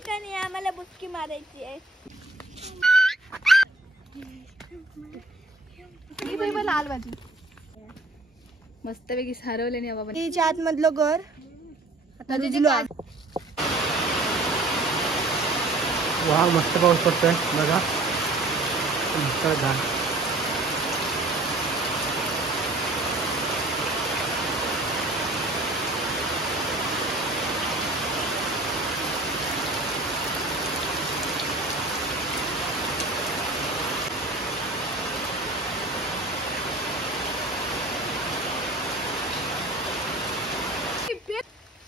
ठिकाणी आम्हाला बुटकी मारायची आहे. लाल भाजी मस्तपैकी सारवले नाही बाबा. तिच्या आतमधलं घर आता वा मस्त पाऊस पडतोय बघा.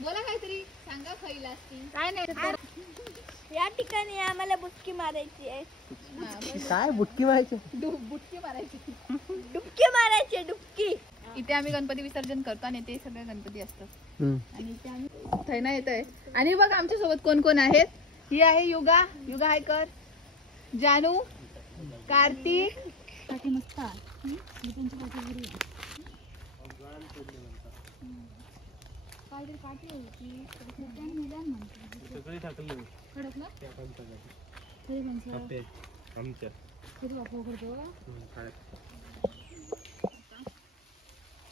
बोला काहीतरी सांगा. खैला असती काय नाही. या ठिकाणी आम्हाला बुटकी मारायची आहे. काय बुटकी मारायची? बुटकी मारायची. डुबकी मारायची डुबकी. इथे आम्ही गणपती विसर्जन करतो आणि ते सगळे गणपती असतात आणि इथे आम्ही थैना येत आहे. आणि बघ आमच्या सोबत कोण कोण आहेत. ही आहे युगा हायकर, जानू, कार्तिक, मस्त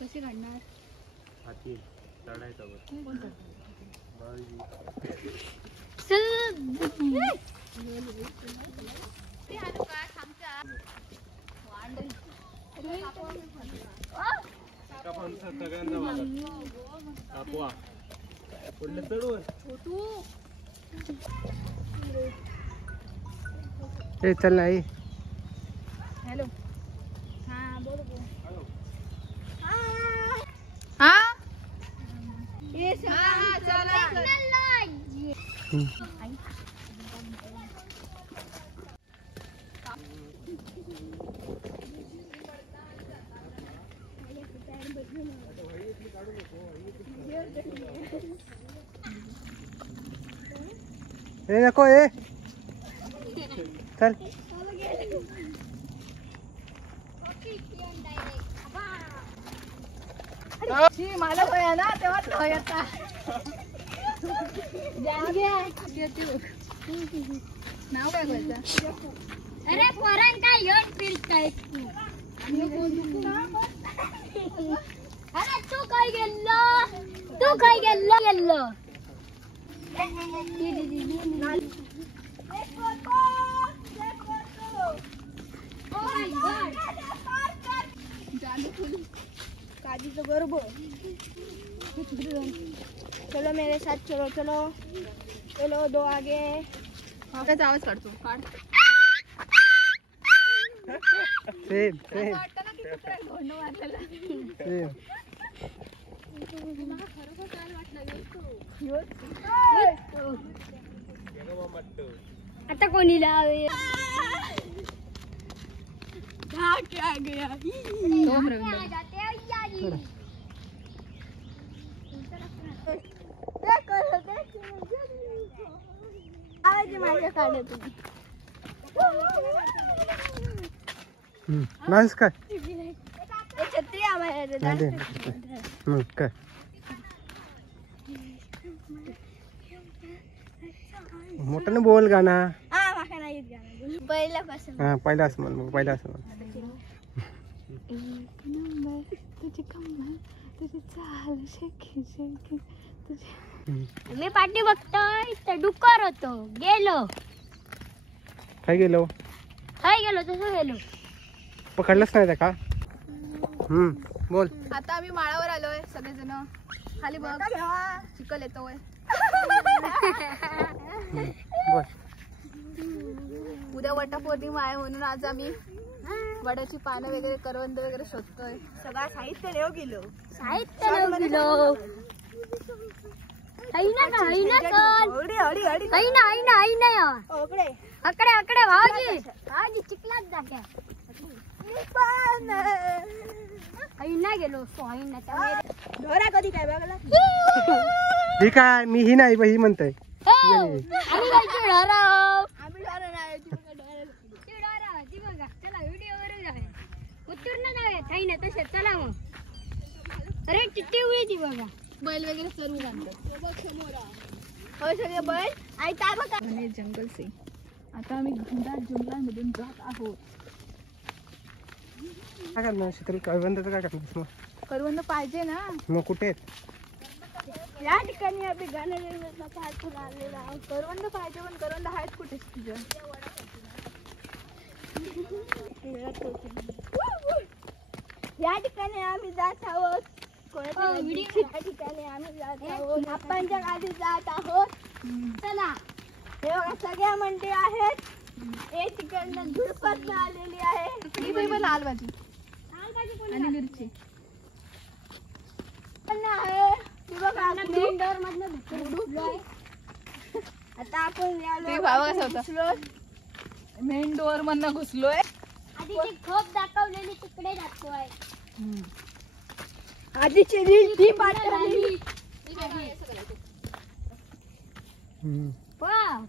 कशी काढणार? चल नाही. हॅलो. हा बोल. हा ये चला. नको ए चल. मला वया ना तेव्हा नाव काय बोलतं? अरे पोरां काय येऊन फिरताय तू. अरे तू काय गेल्लो काजीचं गर्भ. चलो मेरे साथ चलो चलो चलो दो आगे. त्याचा आवाज काढतो. सेम वाटतं ना की कुत्र्याने धोंड मारलेला. खरोखर काय वाटलं? आता कोणी लावे नाहीस काय छत्री काय मोठ्याने बोल गाणं. पहिल्यापासून हा पहिलाच म्हण मग पहिलाच म्हण. तुझी कमल तुझी चाल शेकी शेकी तुझी. मी पाठी बघतोय तर डुक्कर होतो. गेलो काय गेलो तसं गेलो. पकडलंच नाही त्या का? बोल. आता आम्ही माळावर आलोय सगळेजण. खाली बघ चिखल येतोय. बोल. उद्या वटपौर्णिमा आहे म्हणून आज आम्ही वडाची पानं वगैरे करवंद वगैरे शोधतोय. सगळं साहित्य नेऊ गेलो. अकडे भाऊजी चिखलात जात्या. गेलो ढोरा कधी काय बघला. ही काय मी ही नाही ही म्हणतोय. चला मग. अरे टिट्टी उडी बघा. बैल वगैरे सर्व बांधतात. सगळे बैल आई काय बघा घने जंगल से आता आम्ही घनदाट जंगलांमधून जात आहोत. काय करणार शीतल, करवंदाचं काय करणार मग? करवंद पाहिजे ना. मग कुठे आहेत? या ठिकाणी आम्ही गाणं पाहतून आलेलो आहोत. करवंद पाहिजे पण करवंद आहेत कुठे तुझ्या? या ठिकाणी आम्ही जात आहोत. या ठिकाणी आम्ही जात आहोत. आपणच्या गाडी जात आहोत. चला हे बघा सगळ्या मंडळी आहेत. एक तिकडनं झुडपात आलेली आहे. ही बाई बघ, लाल भाजी आणि मिरची. पण आहे ती बघा मेन डोर मधनं घुसलोय. आता आपण ते भावा कसा होता? मेन डोअर मधनं घुसलोय. आधीची खोप दाखवलेली तिकडे दाखवाय. आधीची रील ती पाठवली. वाव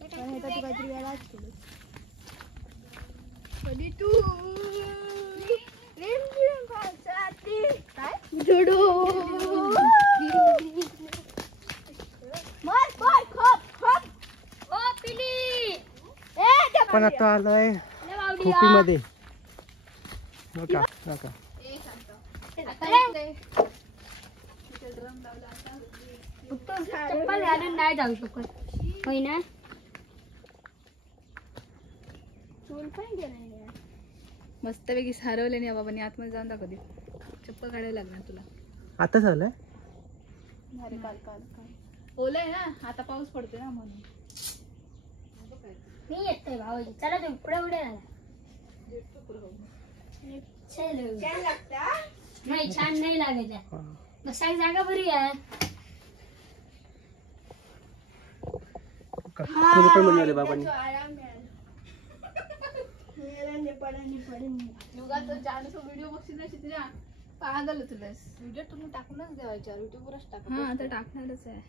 पण हे तर तू काहीतरी वेगळाच केलं. कधी तू रिमझिम पावसाती काय झुडू मर मर खोप खोप ओ पिली ए पण आता आलोय खोपीमध्ये. नका नका. चप्पल घालून नाही जाऊ शकत होय ना. चूल पण गेला मस्तपैकी सारवले नाही बाबांनी. आतमध्ये जाऊन दाखव दे. चप्पल काढायला लागणार तुला. आता झालंय. अरे काल काल काल ओलंय ना. आता पाऊस पडतोय ना म्हणून. मी येतोय भाऊजी. चला तुम्ही पुढे पुढे झाला. नाही छान नाही लागायचा. बसायची जागा बरी आहे. तुला पण म्हणले बाबांनी. व्हिडिओ बघशील ना तुझ्या पागल तुला. व्हिडिओ तुम्ही टाकूनच द्यायच्या. युट्यूबवरच टाका. हा आता टाकणारच आहे.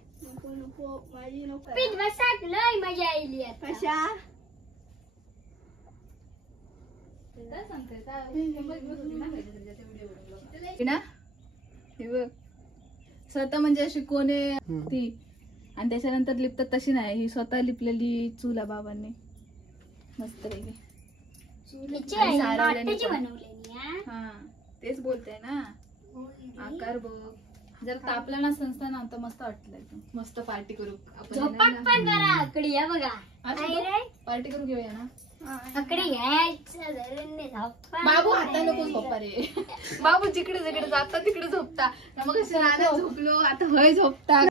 लय मजा आली कशा काय सांगते ना. हे बघ स्वतः म्हणजे अशी कोणे ती आणि त्याच्यानंतर लिपतात तशी नाही. ही स्वतः लिपलेली चूल आहे बाबांनी मस्त पैकी. हा तेच बोलते ना. आकार बघ. जर तापला ना संस्था ना तर मस्त वाटलं. मस्त पार्टी करू आपण. पार्टी करू घेऊया ना. बाबू आता नको झोपा रे. बाबू जिकडे जिकडे जाता तिकडे झोपता. मग रानात झोपलो आता हय झोपता.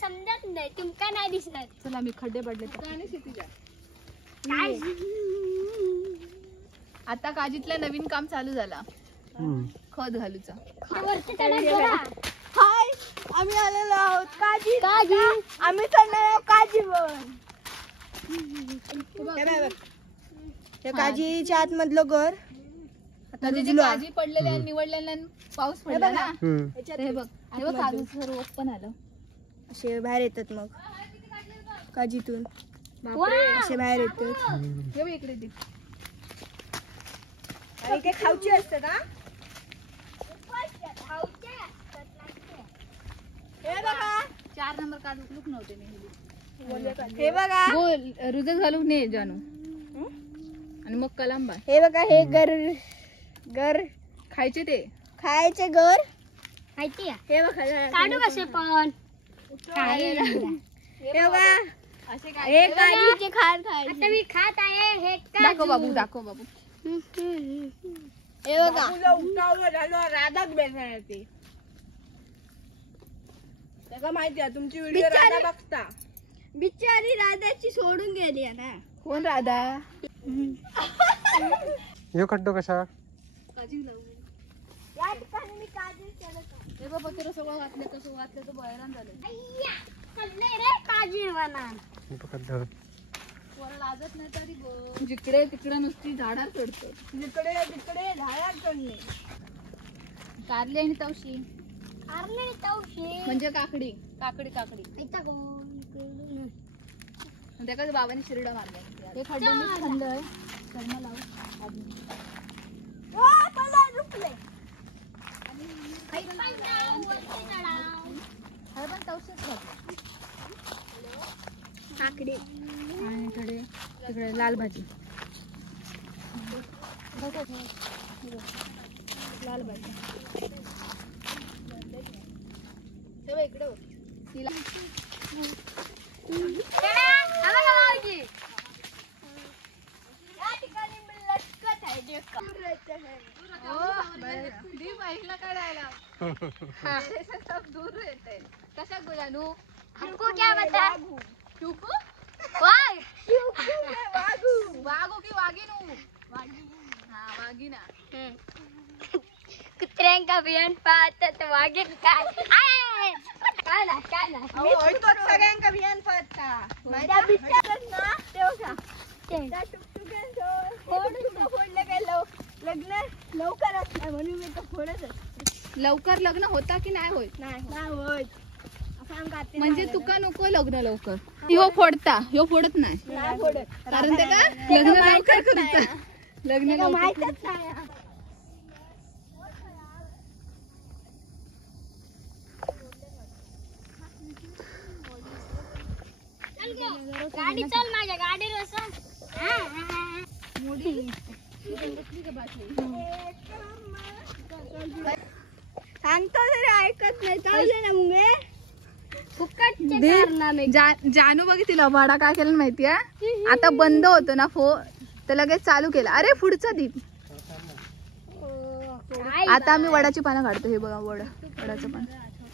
समजत नाही तुमका नाही दिसणार. चला मी खड्डे पडले काय आता काजीतला नवीन काम चालू झाला. खत घालूचा. हाय आम्ही आलेलो आहोत काजी. आम्ही चालणार आहोत काजीवर. या काजीच्या आतमधलं घर आता काजी पडलेल्या निवडलेल्या पाऊस पडला ना. हे बघ हे बघ काजू सर्व पण आलं. असे बाहेर येतात मग काजीतून असे बाहेर येतात. हे बघ इकडे दे. आणि ते खाऊचे असतात हा. हे बघा 4 नंबर काजू लुक नव्हते हे बघा रुजत घालून ने जानू आणि मग कलांबा. हे बघा हे गर खायचे ते खायचे गर माहिती आहे. हे बघा काढू कसे पण हे बघा असे हे काजीचे खार खायचे. आता मी खात आहे हे दाखव बाबू दाखव बाबू. हे बघा राधाच बेसाय ते. त्याला माहिती आहे तुमची व्हिडिओ राधा बघता. बिचारी राधाची सोडून गेली आहे ना. कोण राधा? यो खड्डो कशा? या ठिकाणी मी काजी करत आहे. हे बाबा तुला सगळं वाचलं कसं वाचलं तर हैराण झालं. रे काजी बनान खड्डो कोणाला लाजत नाही तरी बघ. जिकडे तिकडे नुसती झाडावर चढतो. जिकडे तिकडे झाडावर चढणे. कारली आणि तवशी कारले तवशी म्हणजे काकडी काकडी काकडी. त्या बाबांनी शिरडा मारला. हे खड्डे मी खाल्लंय. शर्मा लाव पण तवशीच खात. काकडी आणि थोडे तिकडे लाल भाजी. लाल भाजी इकडे तिला या ठिकाणी मी लटकत आहे दूर रहते कशा गुलानू हमको क्या बता चुकू वाघ वाघू की वागिनू हा वागिना कुत्र्यांका बियाण पाहतात वाघीण काय काय नाही सगळ्यांका भियान पाहता त्या बिचारत ना तेव्हा त्या टुकटुक्यांचं फोडलं काय लग्न लवकरच नाही म्हणून मी तर फोडतच लवकर लग्न होता की नाही होत नाही होत असं आमका आत्या म्हणजे तुका नको लग्न लवकर ह्यो फोडता ह्यो फोडत नाही नाही फोडत कारण ते का लग्न लवकर करूचा लग्न त्याला लवकर माहीतच नाही गाडी चल माझ्या गाडीवर सांगतो तरी ऐकत नाही चालले ना मुंगे फुकटचे कारनामे. जानू बघ तिला वाडा काय केलं माहितीये आता बंद होतो ना तर लगेच चालू केला. अरे पुढचा दीप आता आम्ही वडाची पानं काढतो. हे बघा वडाचं पान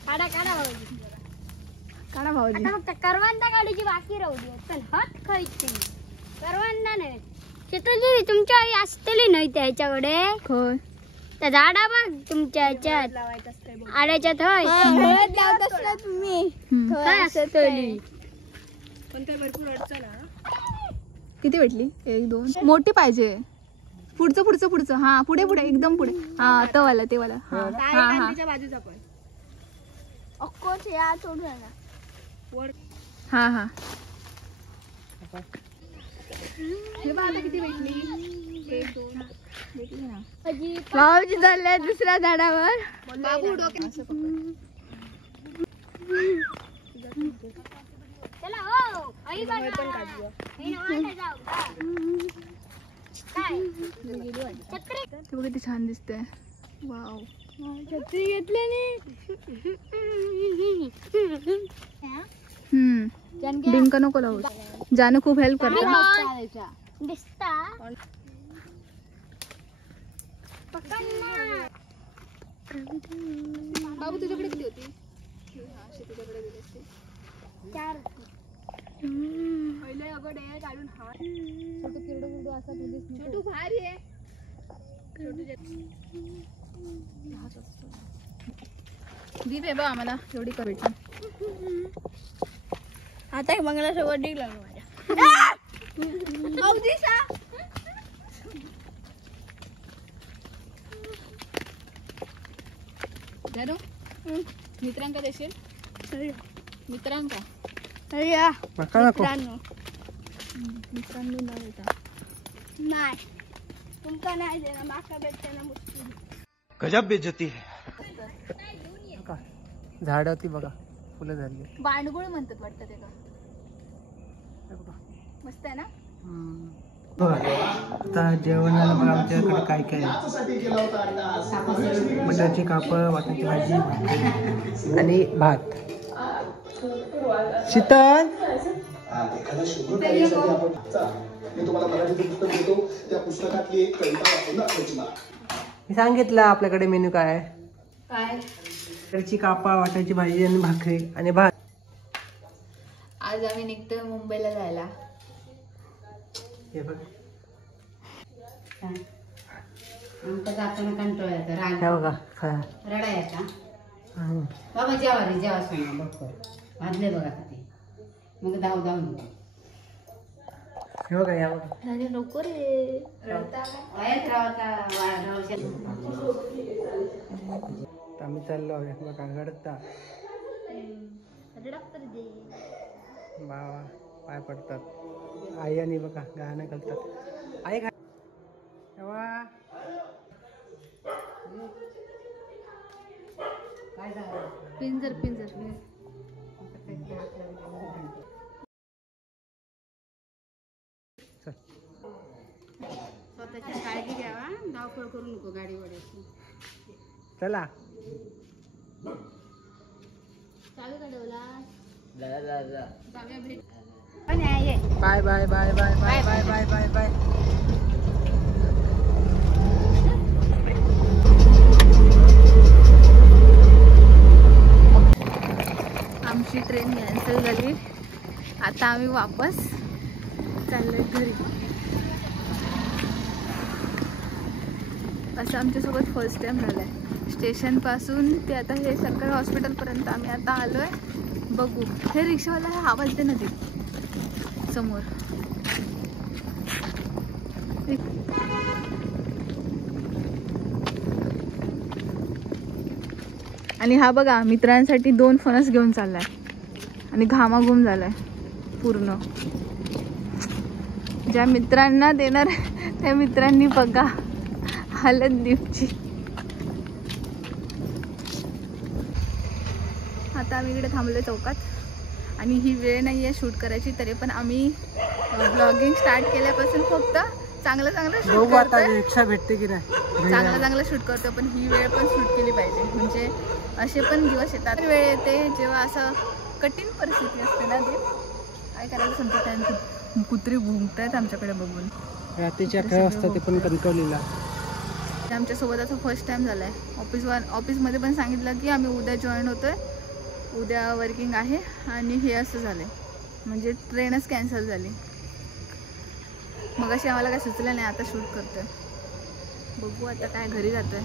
काढा काढा भाऊजी काढा भाऊजी. आता फक्त करवंदा गाडीची बाकी राहू दे पण हात खायची करवंदा नाही शेतूजी तुमच्या आई असतली नाही त्याच्याकडे होय त्या झाडा बघ तुमच्या ह्याच्यात आड्याच्यात होय हळद लावत असता तुम्ही काय असतली पण ते भरपूर अडचण किती भेटली 1 2 मोठी पाहिजे. पुढचं पुढचं पुढचं हा पुढे पुढे एकदम पुढे हा तवाला ते वाला हा हा बाजूचा पण अक्कोच या सोडू ना हा हा हे बाला किती भेटली 1 2 भेटली ना. भाऊजी चालले दुसऱ्या झाडावर बाबू डोक्यात चला हो आई पण काढूया काय छत्री ते बघ किती छान दिसते. वाव छत्री घेतल्याने डिंक नको लावू. जानू खूप हेल्प करते. दिसता बाबू तुझ्याकडे किती होती. तुझ्याकडे दिली असती. 4 पहिले अगोदे काढून हा छोटू किरडू असा दिलीस छोटू भारी आहे. दीप आहे बा आम्हाला एवढी का भेटली. आता मंगला सोबत डिग लागलो माझ्या जानू मित्रांका देशील मित्रांका नका नको मित्रांनी न देता नाही तुमका नाही देणार माका भेटते ना मुश्किल गजब बेइज्जती है. झाड होती बघा फुलं झाली. बांडगुळ म्हणतात वाटतं ते का मस्त आहे ना. आता जेवणाला बघा आमच्याकडे काय काय आहे. बटाट्याची कापं वाटाची भाजी आणि भात. शीतल मी सांगितलं आपल्याकडे मेन्यू काय आहे. बटाट्याची कापा वाटाची भाजी आणि भाकरी आणि भात. आज आम्ही निघतोय मुंबईला जायला. हे बघ आमका जाताना कंटाळा येतो राग हे बघा खा. रडायचा हं. बाबा जेवा रे जेवा सांगा लवकर वाजले बघा ते मग धाव हे बघा या बघा नको रे वायात राहता आम्ही चाललो आहे बघा गडता बाबा पाय पडतात. आई आणि बघा गाणं घालतात. आई घा काय झालं पिंजर चल. स्वतःची काळजी घ्यावा, धावपळ करू नको गाडीवरची. चला. चालू का डोला? जाऊया भेट. Bye bye bye bye bye bye bye bye bye. आमची ट्रेन कॅन्सल झाली. आता आम्ही वापस चाललोय घरी. असं आमच्यासोबत फर्स्ट टाइम झालंय. स्टेशन पासून ते आता हे सरकारी हॉस्पिटल पर्यंत आम्ही आता आलोय. बघू. हे रिक्षावाला आवाज दे ना ते समोर. आणि हा बघा मित्रांसाठी 2 फणस घेऊन चाललाय आणि घामाघूम झालाय पूर्ण. ज्या मित्रांना देणार त्या मित्रांनी बघा हालत दीपची. आता आम्ही इकडे थांबलोय चौकात आणि ही वेळ नाही आहे शूट करायची. तरी पण आम्ही ब्लॉगिंग स्टार्ट केल्यापासून फक्त चांगलं शूट करतोय. रिक्षा भेटते की नाही? चांगलं शूट करतो. पण ही वेळ पण शूट केली पाहिजे. म्हणजे असे पण दिवस येतात, वेळ येते जेव्हा असं कठीण परिस्थिती असते ना. ते काय करायचं समजत नाही. कुत्रे भुंकतायत आमच्याकडे बघून. रात्रीच्या 11 वाजता ते पण कणकवलीला. आमच्यासोबत असं फर्स्ट टाइम झालाय. ऑफिसमध्ये पण सांगितलं की आम्ही उद्या जॉईन होतोय, उद्या वर्किंग आहे. आणि हे असं झालंय म्हणजे ट्रेनच कॅन्सल झाली. मग अशी आम्हाला काय सुचलं नाही. आता शूट करतोय. बघू आता काय घरी जातोय.